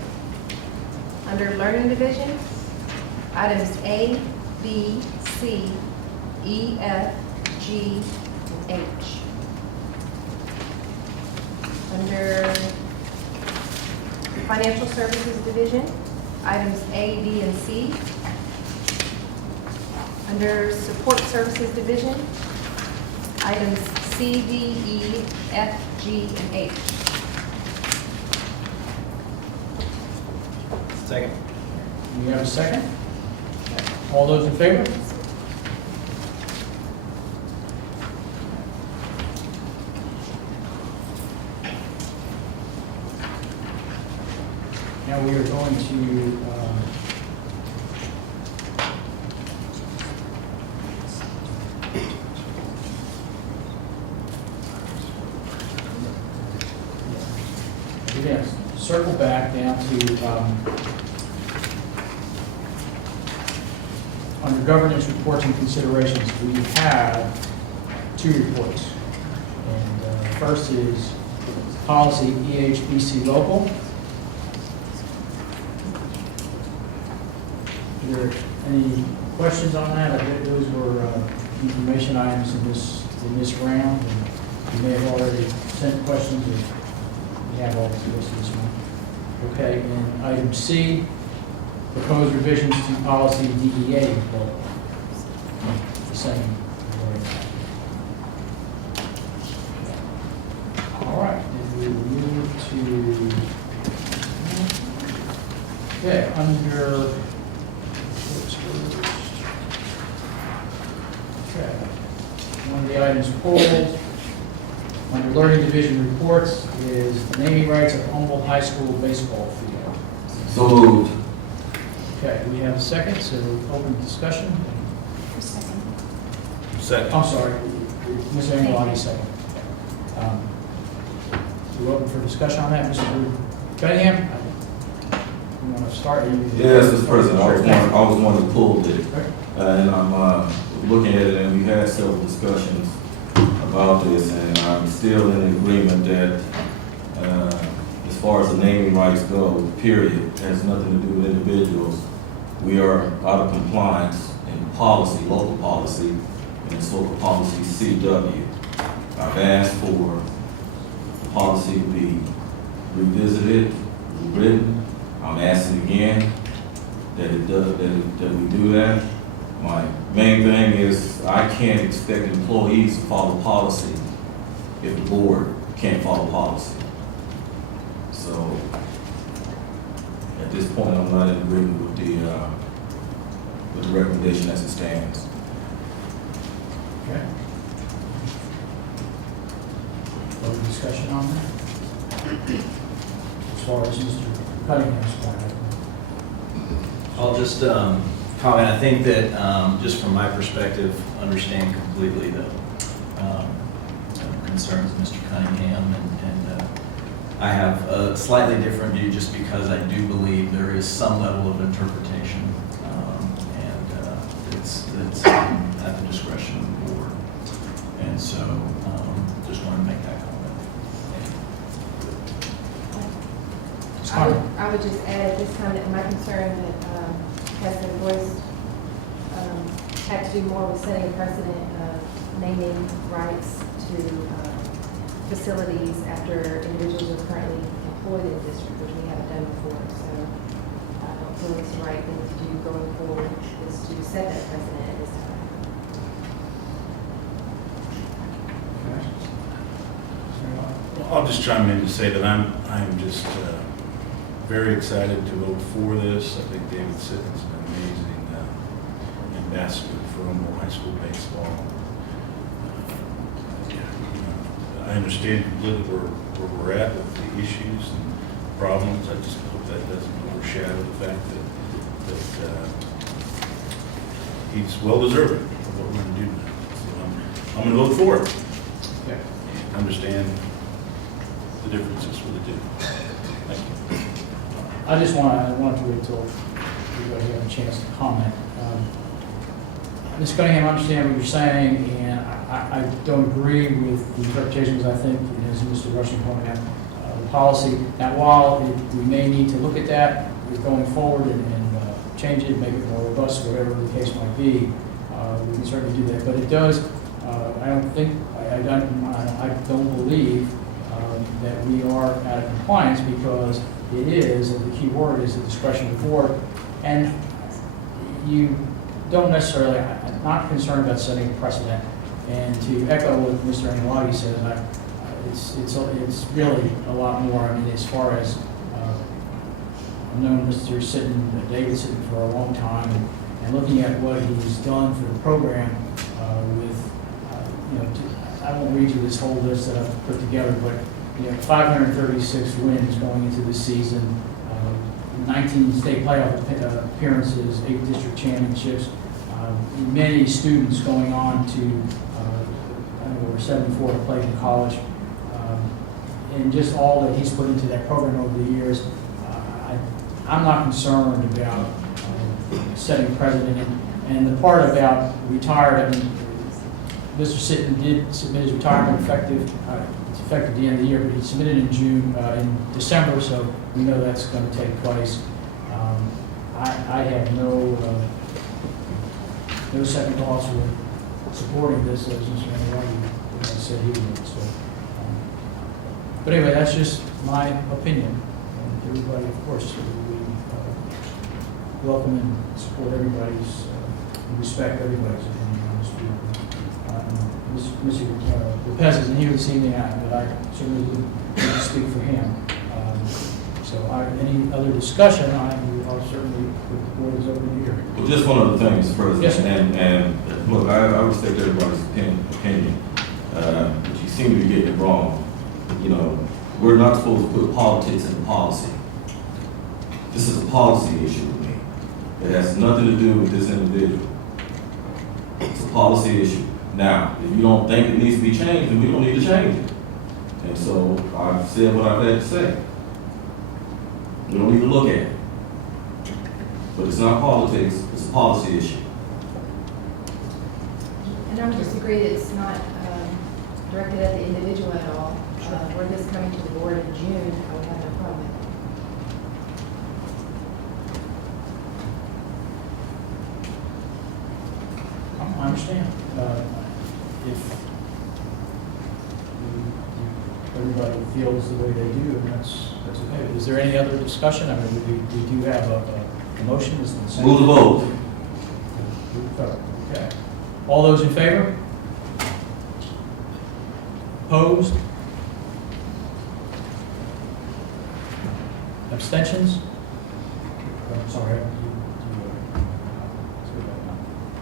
Under learning division, items A, B, C, E, F, G, and H. Under financial services division, items A, B, and C. Under support services division, items C, D, E, F, G, and H. Second. We have a second? All those in favor? we are going to, we're going to circle back down to, under governance reports and considerations, we have 2 reports. And first is policy EHBC local. Are there any questions on that? I bet those were information items in this round, and you may have already sent questions, or you have all the rest of this one. Okay, and item C, proposed revisions to policy DEA local. The same. All right, then we will move to, okay, under, okay, one of the items pulled under learning division reports is the naming rights of Humboldt High School baseball field. So moved. Okay, we have a second, so open discussion. Second. I'm sorry, Ms. Angeloni, second. We're open for discussion on that, Mr. Cunningham? You want to start? Yes, Mr. President, I was one that pulled it, and I'm looking at it, and we had several discussions about this, and I'm still in agreement that as far as the naming rights go, period, it has nothing to do with individuals. We are out of compliance in policy, local policy, and it's local policy CW. I've asked for the policy to be revisited, rewritten. I'm asking again that we do that. My main thing is I can't expect employees to follow policy if the board can't follow policy. So at this point, I'm not in agreement with the recommendation as it stands. Okay. Further discussion on that? As far as Mr. Cunningham's point. I'll just comment. I think that just from my perspective, understand completely the concerns of Mr. Cunningham, and I have a slightly different view just because I do believe there is some level of interpretation, and it's at the discretion of the board. And so just want to make that comment. I would just add at this time that my concern that has been voiced had to do more with setting a precedent of naming rights to facilities after individuals are currently employed in the district, which we haven't done before. So I don't feel it's the right thing to do going forward is to set that precedent at this time. I'll just chime in to say that I'm just very excited to vote for this. I think David Sitton's an amazing ambassador for Humboldt High School baseball. I understand completely where we're at with the issues and problems. I just hope that doesn't overshadow the fact that he's well deserving of what we're going to do now. So I'm going to vote for it. Okay. And understand the differences with the two. Thank you. I just want to wait till everybody has a chance to comment. Ms. Cunningham, I understand what you're saying, and I don't agree with the interpretations. I think, as Mr. Rushing pointed out, the policy. Now, while we may need to look at that going forward and change it, make it more robust, whatever the case might be, we can certainly do that. But it does. I don't believe that we are out of compliance because it is, and the key word is the discretion of the board, and you don't necessarily, I'm not concerned about setting a precedent. And to echo what Mr. Angeloni said, it's really a lot more. I mean, as far as I've known Mr. David Sitton for a long time, and looking at what he's done for the program I won't read you this whole list that I've put together, but 536 wins going into the season. 19 state playoff appearances, 8 district championships, many students going on to, I don't know, over 74 to play in college, and just all that he's put into that program over the years. I'm not concerned about setting precedent, and the part about retired, I mean, Mr. Sitton did submit his retirement effective, it's effective at the end of the year, but he submitted in in December, so we know that's going to take place. I have no second thoughts for supporting this, as Mr. Anwani said he would. So, but anyway, that's just my opinion. And everybody, of course, we welcome and support everybody's, respect everybody's opinion on this group. Mr. Lopez isn't here this evening, but I certainly would speak for him. So any other discussion, I'll certainly, the board is open to hear. Well, just one of the things, President, yes, and look, I respect everybody's opinion, but you seem to be getting it wrong. You know, we're not supposed to put politics in policy. This is a policy issue with me. It has nothing to do with this individual. It's a policy issue. Now, if you don't think it needs to be changed, then we don't need to change it. And so I've said what I've had to say. We don't need to look at it. But it's not politics, it's a policy issue. And I would just agree that it's not directed at the individual at all. Were this coming to the board in June, I would have no problem with it. I understand. If everybody feels the way they do, and that's okay. Is there any other discussion? I mean, we do have a motion. Move the vote. Okay. All those in favor? Opposed? Abstentions? I'm sorry.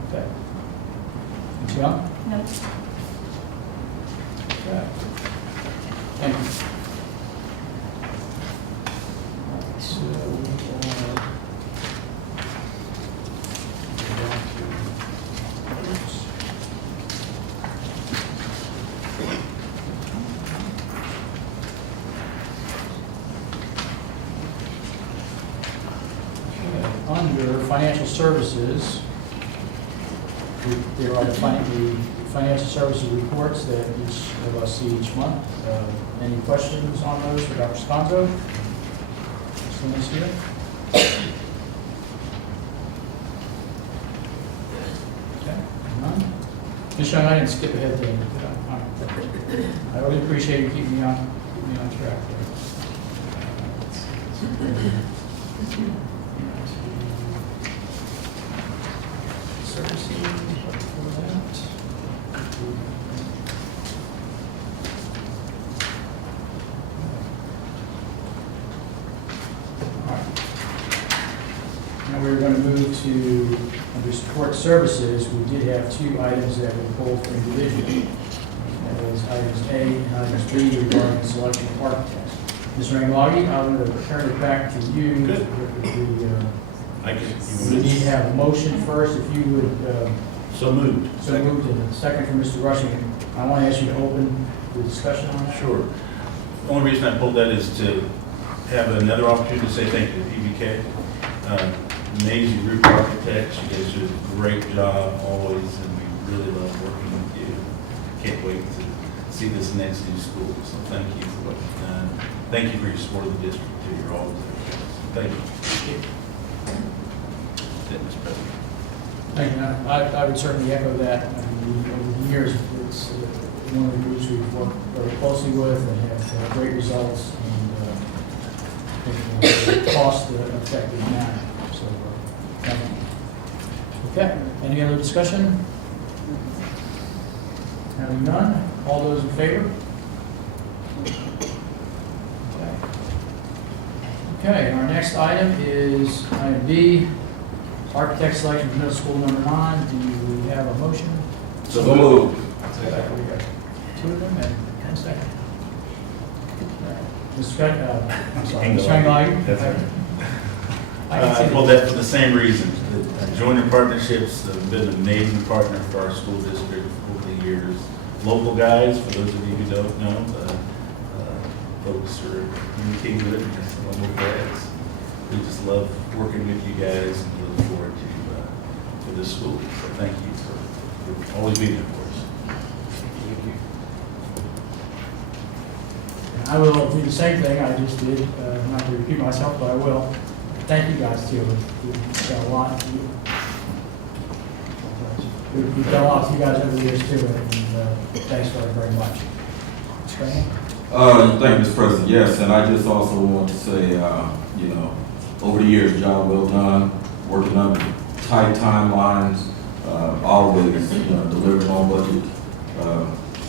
Okay. Ms. Young? No. Okay. Thank you. So, under financial services, there are the financial services reports that each of us see each month. Any questions on those for Dr. Sconzo? Someone's here? Okay, none? Ms. Young, I didn't skip ahead to I really appreciate you keeping me on track there. Servicing, for that. All right. Now we're going to move to, under support services, we did have 2 items that were pulled from division. That was items A and items B regarding the selection of architects. Mr. Anglagi, I'm going to turn it back to you. Good. We need to have a motion first, if you would. So moved. So moved, and a second from Mr. Rushing. I want to ask you to open the discussion on that. Sure. The only reason I pulled that is to have another opportunity to say thank you to PBK. Amazing group of architects. You guys do a great job always, and we really love working with you. Can't wait to see this next new school. So thank you for what you've done. Thank you for your support of the district too. You're always there. Thank you. Mr. President. Thank you. I would certainly echo that. I mean, over the years, it's one of the groups we've worked very closely with and have great results and in a cost-effective manner. So, thank you. Okay. Any other discussion? Having none, all those in favor? Okay. Okay, our next item is item B, architect selection for middle school number 9. Do we have a motion? So moved. We got 2 of them and 1 second. Mr. Anglagi. That's right. I pulled that for the same reason. Joining Partnerships have been an amazing partner for our school district over the years. Local guys, for those of you who don't know, folks are in Kingwood and local guys. We just love working with you guys and we look forward to this school. So thank you for always being there for us. I will do the same thing I just did, not to repeat myself, but I will. Thank you guys too. We've done a lot. We've done a lot for you guys over the years too, and thanks for it very much. Mr. Graham? Thank you, Mr. President. Yes, and I just also want to say, over the years, job well done, working under tight timelines, always, delivering on budget.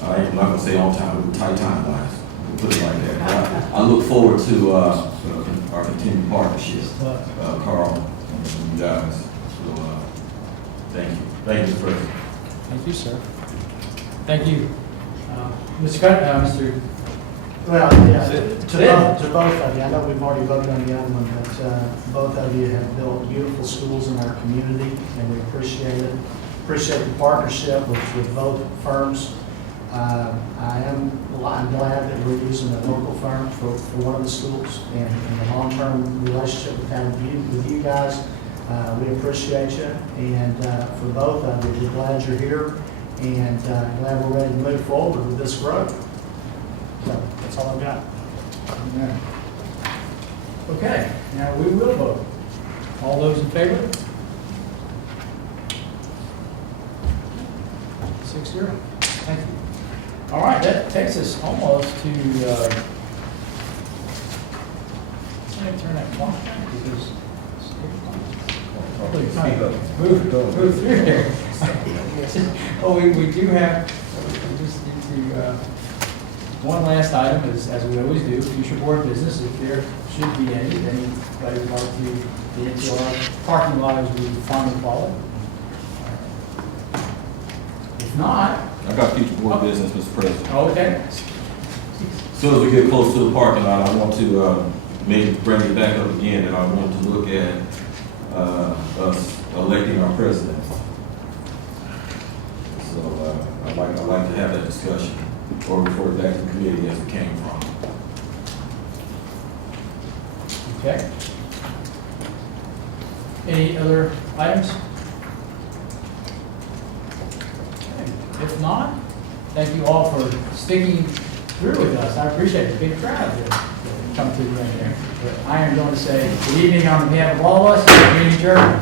I'm not going to say on time, but tight timelines. We'll put it like that. I look forward to our continued partnership, Carl and you guys. So, thank you. Thank you, Mr. President. Thank you, sir. Thank you. Mr. Well, yeah, to both of you, I know we've already voted on the other one, but both of you have built beautiful schools in our community, and we appreciate it. Appreciate the partnership with both firms. I'm glad that we're using a local firm for one of the schools, and the long-term relationship we've had with you guys. We appreciate you, and for both of you, we're glad you're here, and glad we're ready to move forward with this growth. So that's all I've got. Amen. Okay, now we will vote. All those in favor? 6-0. Thank you. All right, that takes us almost to, let me turn that clock back because move through there. Oh, we do have, we just need to, one last item is, as we always do, future board business. If there should be any, then anybody would like to get into our parking lot as we finally call it. If not, I got future board business, Mr. President. okay. As soon as we get close to the parking lot, I want to maybe bring it back up again, and I want to look at us electing our president. So I'd like to have that discussion, or refer it back to the committee as it came from. Okay. Any other items? If not, thank you all for sticking through with us. I appreciate it. Big crowd to come to the end there. But I am going to say good evening on behalf of all of us. Meeting adjourned.